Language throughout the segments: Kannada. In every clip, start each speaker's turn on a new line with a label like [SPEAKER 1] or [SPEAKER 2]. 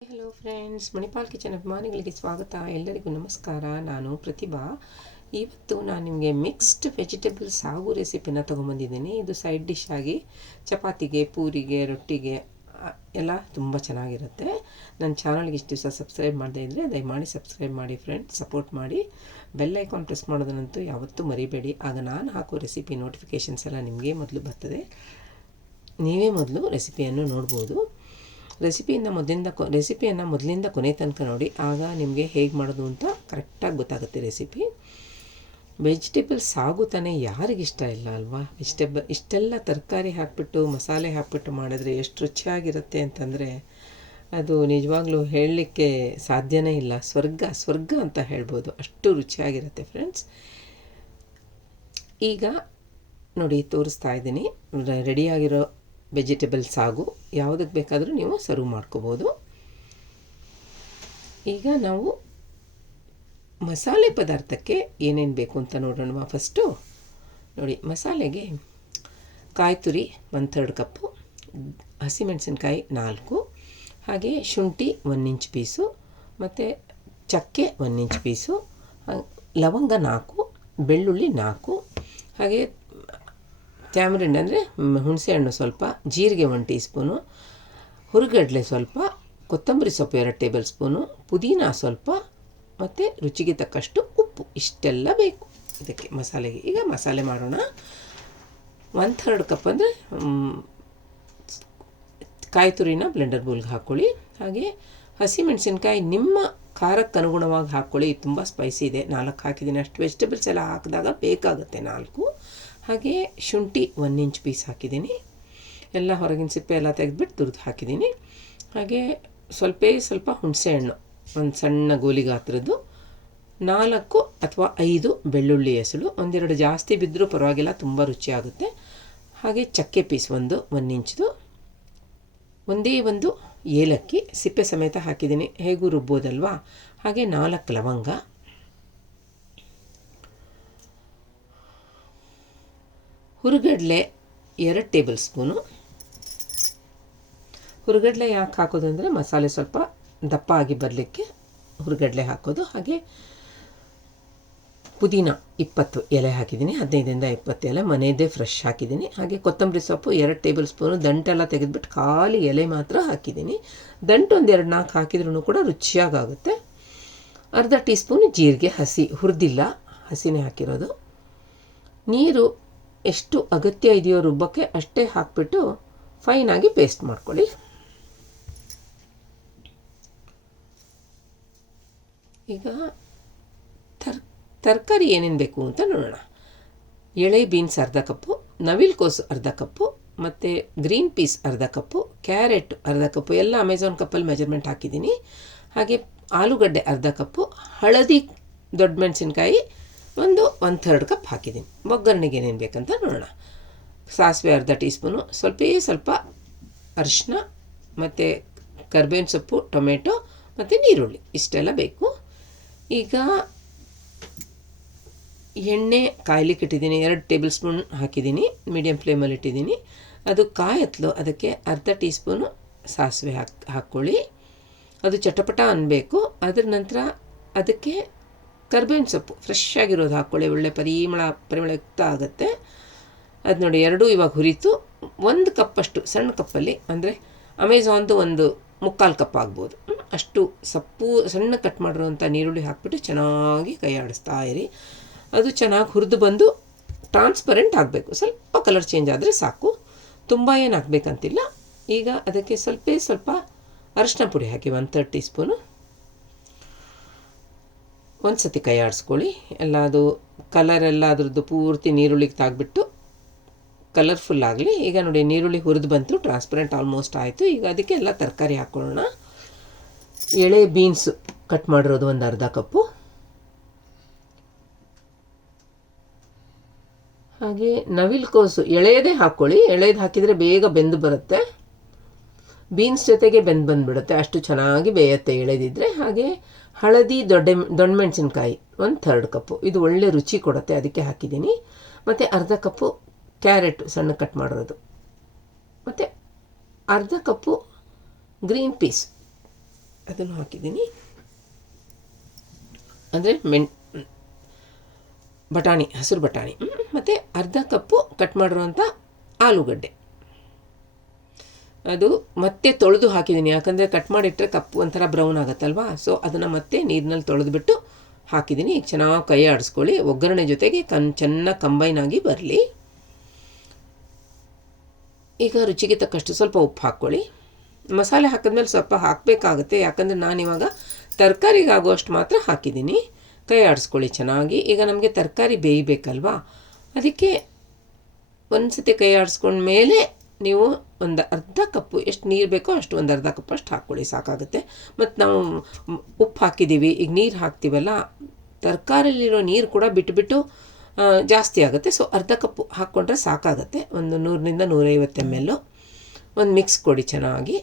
[SPEAKER 1] ಹಲೋ ಫ್ರೆಂಡ್ಸ್ ಮಣಿಪಾಲ್ ಕಿಚನ್ ಅಭಿಮಾನಿಗಳಿಗೆ ಸ್ವಾಗತ ಎಲ್ಲರಿಗೂ ನಮಸ್ಕಾರ ನಾನು ಪ್ರತಿಭಾ ಇವತ್ತು ನಾನು ನಿಮಗೆ ಮಿಕ್ಸ್ಡ್ ವೆಜಿಟೇಬಲ್ ಸಾಗು ರೆಸಿಪಿನ ತೊಗೊಂಬಂದಿದ್ದೀನಿ ಇದು ಸೈಡ್ ಡಿಶ್ ಆಗಿ ಚಪಾತಿಗೆ ಪೂರಿಗೆ ರೊಟ್ಟಿಗೆ ಎಲ್ಲ ತುಂಬ ಚೆನ್ನಾಗಿರುತ್ತೆ ನನ್ನ ಚಾನಲ್ಗೆ ಇಷ್ಟು ದಿವಸ ಸಬ್ಸ್ಕ್ರೈಬ್ ಮಾಡದೇ ಇದ್ದರೆ ದಯಮಾಡಿ ಸಬ್ಸ್ಕ್ರೈಬ್ ಮಾಡಿ ಫ್ರೆಂಡ್ಸ್ ಸಪೋರ್ಟ್ ಮಾಡಿ. ಬೆಲ್ ಐಕಾನ್ ಪ್ರೆಸ್ ಮಾಡೋದನ್ನಂತೂ ಯಾವತ್ತೂ ಮರಿಬೇಡಿ. ಆಗ ನಾನು ಹಾಕೋ ರೆಸಿಪಿ ನೋಟಿಫಿಕೇಷನ್ಸ್ ಎಲ್ಲ ನಿಮಗೆ ಮೊದಲು ಬರ್ತದೆ. ನೀವೇ ಮೊದಲು ರೆಸಿಪಿಯನ್ನು ನೋಡ್ಬೋದು. ರೆಸಿಪಿಯಿಂದ ಮೊದಲಿಂದ ಕೊ ರೆಸಿಪಿಯನ್ನು ಮೊದಲಿಂದ ಕೊನೆ ತನಕ ನೋಡಿ. ಆಗ ನಿಮಗೆ ಹೇಗೆ ಮಾಡೋದು ಅಂತ ಕರೆಕ್ಟಾಗಿ ಗೊತ್ತಾಗುತ್ತೆ ರೆಸಿಪಿ. ವೆಜಿಟೇಬಲ್ ಸಾಗು ತಾನೇ ಯಾರಿಗಿಷ್ಟ ಇಲ್ಲ ಅಲ್ವಾ? ವೆಜಿಟೇಬಲ್ ಇಷ್ಟೆಲ್ಲ ತರಕಾರಿ ಹಾಕಿಬಿಟ್ಟು, ಮಸಾಲೆ ಹಾಕಿಬಿಟ್ಟು ಮಾಡಿದ್ರೆ ಎಷ್ಟು ರುಚಿಯಾಗಿರುತ್ತೆ ಅಂತಂದರೆ ಅದು ನಿಜವಾಗ್ಲೂ ಹೇಳಲಿಕ್ಕೆ ಸಾಧ್ಯನೇ ಇಲ್ಲ. ಸ್ವರ್ಗ ಸ್ವರ್ಗ ಅಂತ ಹೇಳ್ಬೋದು. ಅಷ್ಟು ರುಚಿಯಾಗಿರುತ್ತೆ ಫ್ರೆಂಡ್ಸ್ ಈಗ ನೋಡಿ, ತೋರಿಸ್ತಾ ಇದ್ದೀನಿ. ರೆಡಿಯಾಗಿರೋ ವೆಜಿಟೇಬಲ್ ಸಾಗು ಯಾವುದಕ್ಕೆ ಬೇಕಾದರೂ ನೀವು ಸರ್ವ್ ಮಾಡ್ಕೋಬೋದು. ಈಗ ನಾವು ಮಸಾಲೆ ಪದಾರ್ಥಕ್ಕೆ ಏನೇನು ಬೇಕು ಅಂತ ನೋಡೋಣ ಫಸ್ಟು ನೋಡಿ, ಮಸಾಲೆಗೆ ಕಾಯಿ ತುರಿ ಒನ್ ಥರ್ಡ್ ಕಪ್ಪು ಹಸಿಮೆಣಸಿನ್ಕಾಯಿ ನಾಲ್ಕು, ಹಾಗೆ ಶುಂಠಿ ಒನ್ ಇಂಚ್ ಪೀಸು, ಮತ್ತು ಚಕ್ಕೆ ಒನ್ ಇಂಚ್ ಪೀಸು ಲವಂಗ ನಾಲ್ಕು, ಬೆಳ್ಳುಳ್ಳಿ ನಾಲ್ಕು, ಹಾಗೆ ಟ್ಯಾಮ್ರಿನ್ ಅಂದರೆ ಹುಣಸೆಹಣ್ಣು ಸ್ವಲ್ಪ, ಜೀರಿಗೆ ಒನ್ ಟೀ ಸ್ಪೂನು ಹುರುಗಡ್ಲೆ ಸ್ವಲ್ಪ, ಕೊತ್ತಂಬರಿ ಸೊಪ್ಪು ಎರಡು ಟೇಬಲ್ ಸ್ಪೂನು ಪುದೀನ ಸ್ವಲ್ಪ, ಮತ್ತು ರುಚಿಗೆ ತಕ್ಕಷ್ಟು ಉಪ್ಪು, ಇಷ್ಟೆಲ್ಲ ಬೇಕು. ಇದಕ್ಕೆ ಮಸಾಲೆಗೆ. ಈಗ ಮಸಾಲೆ ಮಾಡೋಣ. ಒನ್ ಥರ್ಡ್ ಕಪ್ ಅಂದರೆ ಕಾಯಿ ತುರಿನ ಬ್ಲೆಂಡರ್ ಬೌಲ್ಗೆ ಹಾಕ್ಕೊಳ್ಳಿ ಹಾಗೆ ಹಸಿಮೆಣಸಿನ್ಕಾಯಿ ನಿಮ್ಮ ಖಾರಕ್ಕೆ ಅನುಗುಣವಾಗಿ ಹಾಕ್ಕೊಳ್ಳಿ ತುಂಬ ಸ್ಪೈಸಿ ಇದೆ. ನಾಲ್ಕು ಹಾಕಿದ್ದೀನಿ. ಅಷ್ಟು ವೆಜಿಟೇಬಲ್ಸ್ ಎಲ್ಲ ಹಾಕಿದಾಗ ಬೇಕಾಗುತ್ತೆ ನಾಲ್ಕು. ಹಾಗೆ ಶುಂಠಿ ಒನ್ ಇಂಚ್ ಪೀಸ್ ಹಾಕಿದ್ದೀನಿ. ಎಲ್ಲ ಹೊರಗಿನ ಸಿಪ್ಪೆ ಎಲ್ಲ ತೆಗೆದ್ಬಿಟ್ಟು ತುರಿದು ಹಾಕಿದ್ದೀನಿ. ಹಾಗೆ ಸ್ವಲ್ಪ ಸ್ವಲ್ಪ ಹುಣಸೆಹಣ್ಣು ಒಂದು ಸಣ್ಣ ಗೋಲಿ ಗಾತ್ರದ್ದು, ನಾಲ್ಕು ಅಥವಾ ಐದು ಬೆಳ್ಳುಳ್ಳಿ ಹೆಸಳು, ಒಂದೆರಡು ಜಾಸ್ತಿ ಬಿದ್ದರೂ ಪರವಾಗಿಲ್ಲ, ತುಂಬ ರುಚಿಯಾಗುತ್ತೆ. ಹಾಗೆ ಚಕ್ಕೆ ಪೀಸ್ ಒಂದು ಒನ್ ಇಂಚ್ದು ಒಂದೇ ಒಂದು ಏಲಕ್ಕಿ, ಸಿಪ್ಪೆ ಸಮೇತ ಹಾಕಿದ್ದೀನಿ. ಹೇಗೂ ರುಬ್ಬೋದಲ್ವಾ? ಹಾಗೆ ನಾಲ್ಕು ಲವಂಗ ಹುರುಗಡ್ಲೆ ಎರಡು ಟೇಬಲ್ ಸ್ಪೂನು. ಹುರುಗಡ್ಲೆ ಯಾಕೆ ಹಾಕೋದು ಅಂದರೆ ಮಸಾಲೆ ಸ್ವಲ್ಪ ದಪ್ಪ ಆಗಿ ಬರಲಿಕ್ಕೆ ಹುರುಗಡ್ಲೆ ಹಾಕೋದು. ಹಾಗೆ ಪುದೀನ ಇಪ್ಪತ್ತು ಎಲೆ ಹಾಕಿದ್ದೀನಿ. ಹದಿನೈದರಿಂದ ಇಪ್ಪತ್ತು ಎಲೆ. ಮನೆಯದೇ ಫ್ರೆಶ್ ಹಾಕಿದ್ದೀನಿ. ಹಾಗೆ ಕೊತ್ತಂಬರಿ ಸೊಪ್ಪು ಎರಡು ಟೇಬಲ್ ಸ್ಪೂನು. ದಂಟೆಲ್ಲ ತೆಗೆದುಬಿಟ್ಟು ಖಾಲಿ ಎಲೆ ಮಾತ್ರ ಹಾಕಿದ್ದೀನಿ. ದಂಟು ಒಂದು ಎರಡು ನಾಲ್ಕು ಹಾಕಿದ್ರೂ ಕೂಡ ರುಚಿಯಾಗುತ್ತೆ ಅರ್ಧ ಟೀ ಸ್ಪೂನ್ ಜೀರಿಗೆ, ಹಸಿ ಹುರಿದಿಲ್ಲ. ಹಸಿನೇ ಹಾಕಿರೋದು. ನೀರು ಎಷ್ಟು ಅಗತ್ಯ ಇದೆಯೋ ರುಬ್ಬಕ್ಕೆ ಅಷ್ಟೇ ಹಾಕಿಬಿಟ್ಟು ಫೈನಾಗಿ ಪೇಸ್ಟ್ ಮಾಡ್ಕೊಳ್ಳಿ. ಈಗ ತರ್, ತರಕಾರಿ ಏನೇನು ಬೇಕು ಅಂತ ನೋಡೋಣ. ಎಳೆ, ಬೀನ್ಸ್ ಅರ್ಧ ಕಪ್ಪು ನವಿಲ್ಕೋಸು ಅರ್ಧ ಕಪ್ಪು, ಮತ್ತು ಗ್ರೀನ್ ಪೀಸ್ ಅರ್ಧ ಕಪ್ಪು, ಕ್ಯಾರೆಟ್ ಅರ್ಧ ಕಪ್ಪು, ಎಲ್ಲ ಅಮೆಝಾನ್ ಕಪ್ಪಲ್ಲಿ ಮೆಜರ್ಮೆಂಟ್ ಹಾಕಿದ್ದೀನಿ. ಹಾಗೆ ಆಲೂಗಡ್ಡೆ ಅರ್ಧ ಕಪ್ಪು, ಹಳದಿ ದೊಡ್ಡ ಮೆಣಸಿನ್ಕಾಯಿ ಒಂದು ಒನ್ ಥರ್ಡ್ ಕಪ್ ಹಾಕಿದ್ದೀನಿ. ಒಗ್ಗರಣೆಗೆ ಏನೇನು ಬೇಕಂತ ನೋಡೋಣ. ಸಾಸಿವೆ ಅರ್ಧ ಟೀ ಸ್ಪೂನು ಸ್ವಲ್ಪೇ ಸ್ವಲ್ಪ ಅರಿಶಿನ ಮತ್ತು ಕರ್ಬೇವಿನ ಸೊಪ್ಪು, ಟೊಮೆಟೊ, ಮತ್ತು ನೀರುಳ್ಳಿ ಇಷ್ಟೆಲ್ಲ ಬೇಕು. ಈಗ ಎಣ್ಣೆ ಕಾಯ್ಲಿಕ್ಕೆ ಇಟ್ಟಿದ್ದೀನಿ. ಎರಡು ಟೇಬಲ್ ಸ್ಪೂನ್ ಹಾಕಿದ್ದೀನಿ. ಮೀಡಿಯಮ್ ಫ್ಲೇಮಲ್ಲಿ ಇಟ್ಟಿದ್ದೀನಿ. ಅದು ಕಾಯತ್ಲು, ಅದಕ್ಕೆ ಅರ್ಧ ಟೀ ಸ್ಪೂನು ಸಾಸಿವೆ ಹಾಕಿ, ಹಾಕ್ಕೊಳ್ಳಿ. ಅದು ಚಟಪಟ ಅನ್ನಬೇಕು ಅದ್ರ ನಂತರ ಅದಕ್ಕೆ ಕರ್ಬೇವಿನ ಸೊಪ್ಪು. ಫ್ರೆಶ್ ಆಗಿರೋದು ಹಾಕ್ಕೊಳ್ಳಿ. ಒಳ್ಳೆ ಪರಿಮಳ ಪರಿಮಳಯುಕ್ತ ಆಗುತ್ತೆ. ಅದು ನೋಡಿ, ಎರಡೂ ಇವಾಗ ಹುರಿತು. ಒಂದು ಕಪ್ಪಷ್ಟು, ಸಣ್ಣ ಕಪ್ಪಲ್ಲಿ, ಅಂದರೆ ಅಮೆಝಾನ್ದು ಒಂದು ಮುಕ್ಕಾಲು ಕಪ್ ಆಗ್ಬೋದು. ಅಷ್ಟು ಸೊಪ್ಪು, ಸಣ್ಣ ಕಟ್ ಮಾಡಿರುವಂಥ ನೀರುಳ್ಳಿ ಹಾಕ್ಬಿಟ್ಟು ಚೆನ್ನಾಗಿ ಕೈ ಆಡಿಸ್ತಾ ಇರಿ. ಅದು ಚೆನ್ನಾಗಿ ಹುರಿದು ಬಂದು ಟ್ರಾನ್ಸ್ಪರೆಂಟ್ ಆಗಬೇಕು. ಸ್ವಲ್ಪ ಕಲರ್ ಚೇಂಜ್ ಆದರೆ ಸಾಕು. ತುಂಬ ಏನು ಹಾಕ್ಬೇಕಂತಿಲ್ಲ. ಈಗ ಅದಕ್ಕೆ ಸ್ವಲ್ಪ ಸ್ವಲ್ಪ ಅರಿಶಿನ ಪುಡಿ ಹಾಕಿ ಒನ್ ತರ್ಡ್ ಟೀ ಸ್ಪೂನು ಒಂದು ಸತಿ ಕೈ ಆಡಿಸ್ಕೊಳ್ಳಿ. ಎಲ್ಲ ಅದು ಕಲರ್ ಎಲ್ಲ ಅದರದ್ದು ಪೂರ್ತಿ ನೀರುಳ್ಳಿಗೆ ತಾಗ್ಬಿಟ್ಟು ಕಲರ್ಫುಲ್ ಆಗಲಿ. ಈಗ ನೋಡಿ ನೀರುಳ್ಳಿ ಹುರಿದು ಬಂತು ಟ್ರಾನ್ಸ್ಪರೆಂಟ್ ಆಲ್ಮೋಸ್ಟ್ ಆಯಿತು. ಈಗ ಅದಕ್ಕೆ ಎಲ್ಲ ತರಕಾರಿ ಹಾಕ್ಕೊಳ್ಳೋಣ ಎಳೆ ಬೀನ್ಸು ಕಟ್ ಮಾಡಿರೋದು ಒಂದು ಅರ್ಧ ಕಪ್ಪು. ಹಾಗೆ ನವಿಲ್ಕೋಸು ಎಳೆಯದೇ ಹಾಕ್ಕೊಳ್ಳಿ ಎಳೆದು ಹಾಕಿದರೆ ಬೇಗ ಬೆಂದು ಬರುತ್ತೆ. ಬೀನ್ಸ್ ಜೊತೆಗೆ ಬೆಂದು ಬಂದುಬಿಡುತ್ತೆ. ಅಷ್ಟು ಚೆನ್ನಾಗಿ ಬೇಯುತ್ತೆ ಎಳೆದಿದ್ದರೆ ಹಾಗೆ ಹಳದಿ ದೊಡ್ಡ ಮೆಣಸಿನ್ಕಾಯಿ ಒಂದು ಥರ್ಡ್ ಕಪ್ಪು ಇದು ಒಳ್ಳೆ ರುಚಿ ಕೊಡುತ್ತೆ, ಅದಕ್ಕೆ ಹಾಕಿದ್ದೀನಿ. ಮತ್ತು ಅರ್ಧ ಕಪ್ಪು ಕ್ಯಾರೆಟ್ ಸಣ್ಣ ಕಟ್ ಮಾಡಿರೋದು ಮತ್ತು ಅರ್ಧ ಕಪ್ಪು ಗ್ರೀನ್ ಪೀಸ್ ಅದನ್ನು ಹಾಕಿದ್ದೀನಿ. ಅಂದರೆ ಮೆಣ್, ಬಟಾಣಿ, ಹಸಿರು ಬಟಾಣಿ. ಮತ್ತು ಅರ್ಧ ಕಪ್ಪು ಕಟ್ ಮಾಡಿರುವಂಥ ಆಲೂಗಡ್ಡೆ. ಅದು ಮತ್ತೆ ತೊಳೆದು ಹಾಕಿದ್ದೀನಿ. ಯಾಕಂದರೆ ಕಟ್ ಮಾಡಿಟ್ಟರೆ ಕಪ್ಪು ಒಂಥರ ಬ್ರೌನ್ ಆಗುತ್ತಲ್ವಾ? ಸೊ ಅದನ್ನು ಮತ್ತೆ ನೀರಿನಲ್ಲಿ ತೊಳೆದುಬಿಟ್ಟು ಹಾಕಿದ್ದೀನಿ. ಈಗ ಚೆನ್ನಾಗಿ ಕೈ ಆಡಿಸ್ಕೊಳ್ಳಿ. ಒಗ್ಗರಣೆ ಜೊತೆಗೆ ಕನ್, ಚೆನ್ನಾಗಿ ಕಂಬೈನ್ ಆಗಿ ಬರಲಿ. ಈಗ ರುಚಿಗೆ ತಕ್ಕಷ್ಟು ಸ್ವಲ್ಪ ಉಪ್ಪು ಹಾಕ್ಕೊಳ್ಳಿ. ಮಸಾಲೆ ಹಾಕಿದ್ಮೇಲೆ ಸ್ವಲ್ಪ ಹಾಕಬೇಕಾಗುತ್ತೆ. ಯಾಕಂದರೆ ನಾನಿವಾಗ ತರಕಾರಿಗೆ ಆಗುವಷ್ಟು ಮಾತ್ರ ಹಾಕಿದ್ದೀನಿ. ಕೈ ಆಡಿಸ್ಕೊಳ್ಳಿ ಚೆನ್ನಾಗಿ. ಈಗ ನಮಗೆ ತರಕಾರಿ ಬೇಯಬೇಕಲ್ವಾ? ಅದಕ್ಕೆ ಒಂದು ಸತಿ ಕೈ ಆಡಿಸ್ಕೊಂಡ ಮೇಲೆ ನೀವು ಒಂದು ಅರ್ಧ ಕಪ್ಪು ಎಷ್ಟು ನೀರು ಬೇಕೋ ಅಷ್ಟು ಒಂದು ಅರ್ಧ ಕಪ್ ಅಷ್ಟು ಹಾಕ್ಕೊಳ್ಳಿ, ಸಾಕಾಗುತ್ತೆ. ಮತ್ತು ನಾವು ಉಪ್ಪು ಹಾಕಿದ್ದೀವಿ, ಈಗ ನೀರು ಹಾಕ್ತೀವಲ್ಲ, ತರಕಾರಿಲಿರೋ ನೀರು ಕೂಡ ಬಿಟ್ಟುಬಿಟ್ಟು ಜಾಸ್ತಿ ಆಗುತ್ತೆ. ಸೊ ಅರ್ಧ ಕಪ್ಪು ಹಾಕ್ಕೊಂಡ್ರೆ ಸಾಕಾಗುತ್ತೆ. ಒಂದು ನೂರರಿಂದ ನೂರೈವತ್ತು ಎಂ ಎಲ್ಲು ಒಂದು ಮಿಕ್ಸ್ ಕೊಡಿ ಚೆನ್ನಾಗಿ.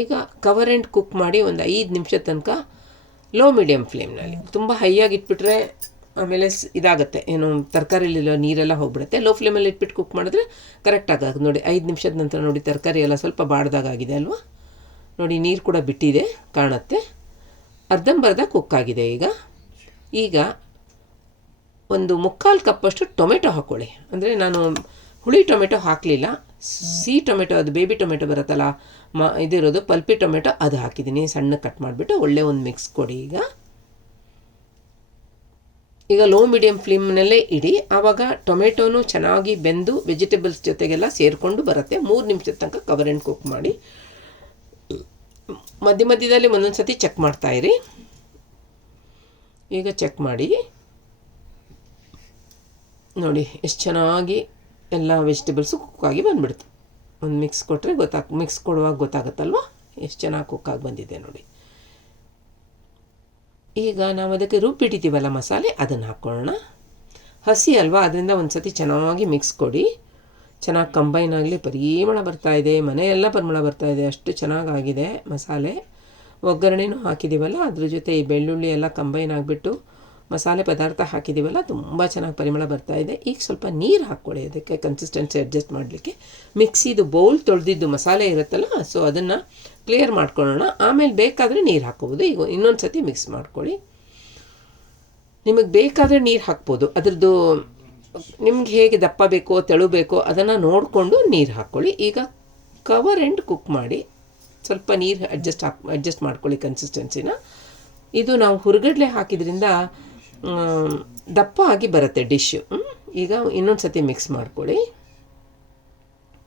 [SPEAKER 1] ಈಗ ಕವರ್ ಆ್ಯಂಡ್ ಕುಕ್ ಮಾಡಿ ಒಂದು ಐದು ನಿಮಿಷ ತನಕ ಲೋ ಮೀಡಿಯಮ್ ಫ್ಲೇಮ್ನಲ್ಲಿ ತುಂಬ ಹೈಯಾಗಿ ಇಟ್ಬಿಟ್ರೆ ಆಮೇಲೆ ಇದಾಗುತ್ತೆ. ಏನು ತರಕಾರಿಲಿರೋ ನೀರೆಲ್ಲ ಹೋಗ್ಬಿಡುತ್ತೆ. ಲೋ ಫ್ಲೇಮಲ್ಲಿ ಇಟ್ಬಿಟ್ಟು ಕುಕ್ ಮಾಡಿದ್ರೆ ಕರೆಕ್ಟ್ ಆಗುತ್ತೆ ನೋಡಿ, ಐದು ನಿಮಿಷದ ನಂತರ ನೋಡಿ, ತರಕಾರಿ ಎಲ್ಲ ಸ್ವಲ್ಪ ಬಾಡ್ದಾಗಿದೆ ಅಲ್ವಾ? ನೋಡಿ, ನೀರು ಕೂಡ ಬಿಟ್ಟಿದೆ, ಕಾಣುತ್ತೆ. ಅರ್ಧಂಬರ್ಧ ಕುಕ್ ಆಗಿದೆ ಈಗ. ಈಗ ಒಂದು ಮುಕ್ಕಾಲು ಕಪ್ಪಷ್ಟು ಟೊಮೆಟೊ ಹಾಕ್ಕೊಳ್ಳಿ ಅಂದರೆ ನಾನು ಹುಳಿ ಟೊಮೆಟೊ ಹಾಕಲಿಲ್ಲ. ಸಿಹಿ ಟೊಮೆಟೊ, ಅದು ಬೇಬಿ ಟೊಮೆಟೊ ಬರುತ್ತಲ್ಲ, ಮ, ಇದಿರೋದು, ಪಲ್ಪಿ ಟೊಮೆಟೊ, ಅದು ಹಾಕಿದ್ದೀನಿ. ಸಣ್ಣ ಕಟ್ ಮಾಡಿಬಿಟ್ಟು ಒಳ್ಳೆ ಒಂದು ಮಿಕ್ಸ್ ಕೊಡಿ ಈಗ. ಈಗ ಲೋ ಮೀಡಿಯಮ್ ಫ್ಲೇಮ್ನಲ್ಲೇ ಇಡಿ. ಆವಾಗ ಟೊಮೆಟೊನು ಚೆನ್ನಾಗಿ ಬೆಂದು ವೆಜಿಟೇಬಲ್ಸ್ ಜೊತೆಗೆಲ್ಲ ಸೇರಿಕೊಂಡು ಬರುತ್ತೆ. ಮೂರು ನಿಮಿಷದ ತನಕ ಕವರ್ ಆ್ಯಂಡ್ ಕುಕ್ ಮಾಡಿ. ಮಧ್ಯ ಮಧ್ಯದಲ್ಲಿ ಒಂದೊಂದು ಸತಿ ಚೆಕ್ ಮಾಡ್ತಾಯಿರಿ ಈಗ ಚೆಕ್ ಮಾಡಿ. ನೋಡಿ, ಎಷ್ಟು ಚೆನ್ನಾಗಿ ಎಲ್ಲ ವೆಜಿಟೇಬಲ್ಸು ಕುಕ್ಕಾಗಿ ಬಂದುಬಿಡ್ತು. ಒಂದು ಮಿಕ್ಸ್ ಕೊಟ್ಟರೆ ಗೊತ್ತಾಗ ಮಿಕ್ಸ್ ಕೊಡುವಾಗ ಗೊತ್ತಾಗುತ್ತಲ್ವ? ಎಷ್ಟು ಚೆನ್ನಾಗಿ ಕುಕ್ಕಾಗಿ ಬಂದಿದೆ ನೋಡಿ. ಈಗ ನಾವು ಅದಕ್ಕೆ ರುಬ್ಬಿಟ್ಟಿದ್ದೀವಲ್ಲ ಮಸಾಲೆ, ಅದನ್ನು ಹಾಕ್ಕೊಳ್ಳೋಣ ಹಸಿ ಅಲ್ವಾ, ಅದರಿಂದ ಒಂದು ಸತಿ ಚೆನ್ನಾಗಿ ಮಿಕ್ಸ್ ಕೊಡಿ. ಚೆನ್ನಾಗಿ ಕಂಬೈನ್ ಆಗಲಿ, ಪರಿಮಳ ಬರ್ತಾಯಿದೆ ಮನೆಯೆಲ್ಲ ಪರಿಮಳ ಬರ್ತಾಯಿದೆ ಅಷ್ಟು ಚೆನ್ನಾಗಾಗಿದೆ ಮಸಾಲೆ. ಒಗ್ಗರಣೆನೂ ಹಾಕಿದ್ದೀವಲ್ಲ ಅದ್ರ ಜೊತೆ ಈ ಬೆಳ್ಳುಳ್ಳಿ ಎಲ್ಲ ಕಂಬೈನ್ ಆಗಿಬಿಟ್ಟು ಮಸಾಲೆ ಪದಾರ್ಥ ಹಾಕಿದ್ದೀವಲ್ಲ ತುಂಬ ಚೆನ್ನಾಗಿ ಪರಿಮಳ ಬರ್ತಾ ಇದೆ. ಈಗ ಸ್ವಲ್ಪ ನೀರು ಹಾಕ್ಕೊಳ್ಳಿ ಅದಕ್ಕೆ ಕನ್ಸಿಸ್ಟೆನ್ಸಿ ಅಡ್ಜಸ್ಟ್ ಮಾಡಲಿಕ್ಕೆ. ಮಿಕ್ಸಿದು ಬೌಲ್ ತೊಳೆದಿದ್ದು ಮಸಾಲೆ ಇರುತ್ತಲ್ಲ ಸೊ ಅದನ್ನು ಕ್ಲಿಯರ್ ಮಾಡ್ಕೊಳ್ಳೋಣ. ಆಮೇಲೆ ಬೇಕಾದರೆ ನೀರು ಹಾಕ್ಕೋಬೋದು. ಈಗ ಇನ್ನೊಂದು ಸತಿ ಮಿಕ್ಸ್ ಮಾಡ್ಕೊಳ್ಳಿ. ನಿಮಗೆ ಬೇಕಾದರೆ ನೀರು ಹಾಕ್ಬೋದು. ಅದರದ್ದು ನಿಮ್ಗೆ ಹೇಗೆ ದಪ್ಪ ಬೇಕೋ, ತೆಳು ಬೇಕೋ ಅದನ್ನು ನೋಡಿಕೊಂಡು ನೀರು ಹಾಕ್ಕೊಳ್ಳಿ. ಈಗ ಕವರ್ ಎಂಡ್ ಕುಕ್ ಮಾಡಿ ಸ್ವಲ್ಪ ನೀರು ಅಡ್ಜಸ್ಟ್ ಹಾಕ್ ಅಡ್ಜಸ್ಟ್ ಮಾಡ್ಕೊಳ್ಳಿ ಕನ್ಸಿಸ್ಟೆನ್ಸಿನ ಇದು ನಾವು ಹುರುಗಡ್ಲೆ ಹಾಕಿದ್ರಿಂದ ದಪ್ಪ ಆಗಿ ಬರುತ್ತೆ ಡಿಶ್ಶು ಈಗ ಇನ್ನೊಂದು ಸತಿ ಮಿಕ್ಸ್ ಮಾಡ್ಕೊಳ್ಳಿ.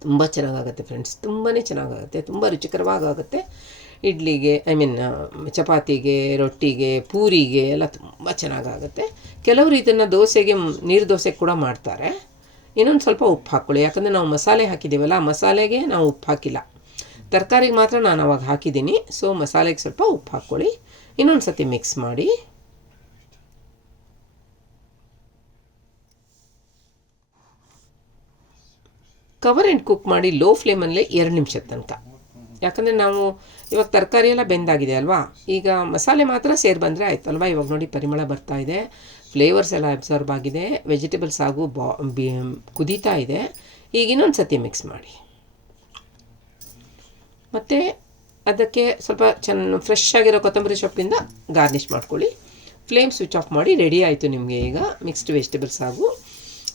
[SPEAKER 1] ತುಂಬ ಚೆನ್ನಾಗಾಗುತ್ತೆ ಫ್ರೆಂಡ್ಸ್ ತುಂಬಾ ಚೆನ್ನಾಗಾಗುತ್ತೆ, ತುಂಬ ರುಚಿಕರವಾಗುತ್ತೆ ಇಡ್ಲಿಗೆ ಐ ಮೀನ್ ಚಪಾತಿಗೆ, ರೊಟ್ಟಿಗೆ, ಪೂರಿಗೆ ಎಲ್ಲ ತುಂಬ ಚೆನ್ನಾಗಾಗುತ್ತೆ. ಕೆಲವರು ಇದನ್ನು ದೋಸೆಗೆ ನೀರು ದೋಸೆ ಕೂಡ ಮಾಡ್ತಾರೆ. ಇನ್ನೊಂದು ಸ್ವಲ್ಪ ಉಪ್ಪು ಹಾಕ್ಕೊಳ್ಳಿ ಯಾಕಂದರೆ ನಾವು ಮಸಾಲೆ ಹಾಕಿದ್ದೀವಲ್ಲ ಮಸಾಲೆಗೆ ನಾವು ಉಪ್ಪು ಹಾಕಿಲ್ಲ. ತರಕಾರಿಗೆ ಮಾತ್ರ ನಾನು ಅವಾಗ ಹಾಕಿದ್ದೀನಿ. ಸೊ ಮಸಾಲೆಗೆ ಸ್ವಲ್ಪ ಉಪ್ಪು ಹಾಕ್ಕೊಳ್ಳಿ ಇನ್ನೊಂದು ಸತಿ ಮಿಕ್ಸ್ ಮಾಡಿ. ಕವರ್ ಆ್ಯಂಡ್ ಕುಕ್ ಮಾಡಿ ಲೋ ಫ್ಲೇಮಲ್ಲೇ ಎರಡು ನಿಮಿಷದ ತನಕ. ಯಾಕಂದರೆ ನಾವು ಇವಾಗ ತರಕಾರಿ ಎಲ್ಲ ಬೆಂದಾಗಿದೆ ಅಲ್ವಾ? ಈಗ ಮಸಾಲೆ ಮಾತ್ರ ಸೇರಿ ಬಂದರೆ ಆಯ್ತಲ್ವಾ ಇವಾಗ ನೋಡಿ ಪರಿಮಳ ಬರ್ತಾ ಇದೆ. ಫ್ಲೇವರ್ಸ್ ಎಲ್ಲ ಅಬ್ಸರ್ವ್ ಆಗಿದೆ. ವೆಜಿಟೇಬಲ್ಸ್ ಹಾಗೂ ಬಾ ಬಿ ಕುದೀತಾ ಇದೆ. ಈಗ ಇನ್ನೊಂದು ಸತಿ ಮಿಕ್ಸ್ ಮಾಡಿ. ಮತ್ತು ಅದಕ್ಕೆ ಸ್ವಲ್ಪ ಚೆನ್ನ ಫ್ರೆಶ್ ಆಗಿರೋ ಕೊತ್ತಂಬರಿ ಸೊಪ್ಪಿಂದ ಗಾರ್ನಿಷ್ ಮಾಡ್ಕೊಳ್ಳಿ. ಫ್ಲೇಮ್ ಸ್ವಿಚ್ ಆಫ್ ಮಾಡಿ ರೆಡಿ ಆಯಿತು ನಿಮಗೆ ಈಗ ಮಿಕ್ಸ್ಡ್ ವೆಜಿಟೇಬಲ್ಸ್ ಹಾಗೂ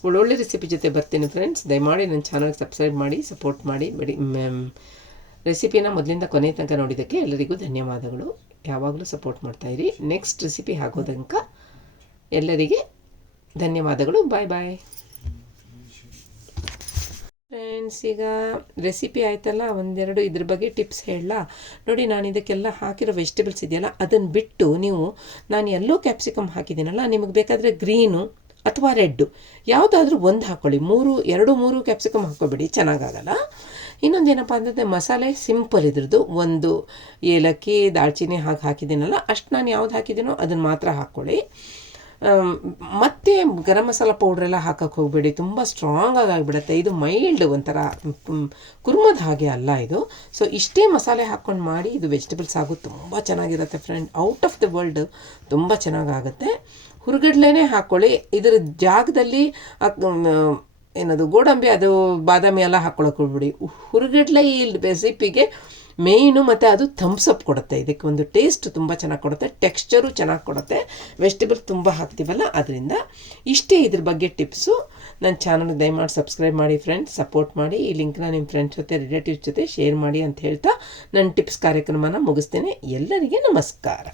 [SPEAKER 1] ಒಳ್ಳೊಳ್ಳೆ ರೆಸಿಪಿ ಜೊತೆ ಬರ್ತೀನಿ ಫ್ರೆಂಡ್ಸ್ ದಯಮಾಡಿ ನನ್ನ ಚಾನಲ್ಗೆ ಸಬ್ಸ್ಕ್ರೈಬ್ ಮಾಡಿ ಸಪೋರ್ಟ್ ಮಾಡಿ, ಬಡಿ ರೆಸಿಪಿನ ಮೊದಲಿಂದ ಕೊನೆ ತನಕ ನೋಡಿದ್ದಕ್ಕೆ ಎಲ್ಲರಿಗೂ ಧನ್ಯವಾದಗಳು. ಯಾವಾಗಲೂ ಸಪೋರ್ಟ್ ಮಾಡ್ತಾಯಿರಿ ನೆಕ್ಸ್ಟ್ ರೆಸಿಪಿ ಹಾಕೋ ತನಕ ಎಲ್ಲರಿಗೆ ಧನ್ಯವಾದಗಳು. ಬಾಯ್ ಬಾಯ್ ಫ್ರೆಂಡ್ಸ್ ಈಗ ರೆಸಿಪಿ ಆಯ್ತಲ್ಲ, ಒಂದೆರಡು ಇದ್ರ ಬಗ್ಗೆ ಟಿಪ್ಸ್ ಹೇಳಲಾ ನೋಡಿ, ನಾನು ಇದಕ್ಕೆಲ್ಲ ಹಾಕಿರೋ ವೆಜಿಟೇಬಲ್ಸ್ ಇದೆಯಲ್ಲ ಅದನ್ನು ಬಿಟ್ಟು ನೀವು, ನಾನು ಎಲ್ಲೋ ಕ್ಯಾಪ್ಸಿಕಮ್ ಹಾಕಿದ್ದೀನಲ್ಲ, ನಿಮಗೆ ಬೇಕಾದರೆ ಗ್ರೀನು ಅಥವಾ ರೆಡ್ಡು. ಯಾವುದಾದ್ರೂ ಒಂದು ಹಾಕ್ಕೊಳ್ಳಿ ಮೂರು, ಎರಡು, ಮೂರು ಕ್ಯಾಪ್ಸಿಕಮ್ ಹಾಕ್ಕೊಬೇಡಿ. ಚೆನ್ನಾಗಾಗಲ್ಲ. ಇನ್ನೊಂದೇನಪ್ಪ ಅಂತಂದರೆ ಮಸಾಲೆ ಸಿಂಪಲ್ ಇದ್ರದ್ದು. ಒಂದು ಏಲಕ್ಕಿ, ದಾಲ್ಚಿನ್ನಿ ಹಾಕಿ ಹಾಕಿದ್ದೀನಲ್ಲ, ಅಷ್ಟು ನಾನು ಯಾವ್ದು ಹಾಕಿದ್ದೀನೋ ಅದನ್ನು ಮಾತ್ರ ಹಾಕ್ಕೊಳ್ಳಿ ಮತ್ತೆ ಗರಂ ಮಸಾಲ ಪೌಡ್ರೆಲ್ಲ ಹಾಕಕ್ಕೆ ಹೋಗಬೇಡಿ. ತುಂಬ ಸ್ಟ್ರಾಂಗಾಗಿ ಆಗಿಬಿಡುತ್ತೆ. ಇದು ಮೈಲ್ಡ್ ಒಂಥರ ಕುರ್ಮದ ಹಾಗೆ ಅಲ್ಲ ಇದು. ಸೊ ಇಷ್ಟೇ ಮಸಾಲೆ ಹಾಕ್ಕೊಂಡು ಮಾಡಿ, ಇದು ವೆಜಿಟೇಬಲ್ಸ್ ಆಗೋದು ತುಂಬ ಚೆನ್ನಾಗಿರುತ್ತೆ friend out of the world ತುಂಬ ಚೆನ್ನಾಗಾಗುತ್ತೆ. ಹುರುಗಡ್ಲೆನೇ ಹಾಕ್ಕೊಳ್ಳಿ ಇದರ ಜಾಗದಲ್ಲಿ ಏನದು, ಗೋಡಂಬಿ, ಅದು ಬಾದಾಮಿ ಎಲ್ಲ ಹಾಕ್ಕೊಳಕ್ಕೆ ಹೋಗ್ಬಿಡಿ. ಹುರುಗಡ್ಲೆ ಈ ರೆಸಿಪಿಗೆ ಮೇಯ್ನು ಮತ್ತು ಅದು ಥಮ್ಸಪ್ ಕೊಡುತ್ತೆ. ಇದಕ್ಕೆ ಒಂದು ಟೇಸ್ಟ್ ತುಂಬ ಚೆನ್ನಾಗಿ ಕೊಡುತ್ತೆ. ಟೆಕ್ಸ್ಚರು ಚೆನ್ನಾಗಿ ಕೊಡುತ್ತೆ. ವೆಜಿಟೇಬಲ್ ತುಂಬ ಹಾಕ್ತೀವಲ್ಲ, ಅದರಿಂದ. ಇಷ್ಟೇ ಇದ್ರ ಬಗ್ಗೆ ಟಿಪ್ಸು ನನ್ನ ಚಾನಲ್ಗೆ ದಯಮಾಡಿ ಸಬ್ಸ್ಕ್ರೈಬ್ ಮಾಡಿ ಫ್ರೆಂಡ್ಸ್ ಸಪೋರ್ಟ್ ಮಾಡಿ. ಈ ಲಿಂಕ್ನ ನಿಮ್ಮ ಫ್ರೆಂಡ್ಸ್ ಜೊತೆ ರಿಲೇಟಿವ್ಸ್ ಜೊತೆ ಶೇರ್ ಮಾಡಿ ಅಂತ ಹೇಳ್ತಾ ನನ್ನ ಟಿಪ್ಸ್ ಕಾರ್ಯಕ್ರಮನ ಮುಗಿಸ್ತೇನೆ. ಎಲ್ಲರಿಗೆ ನಮಸ್ಕಾರ.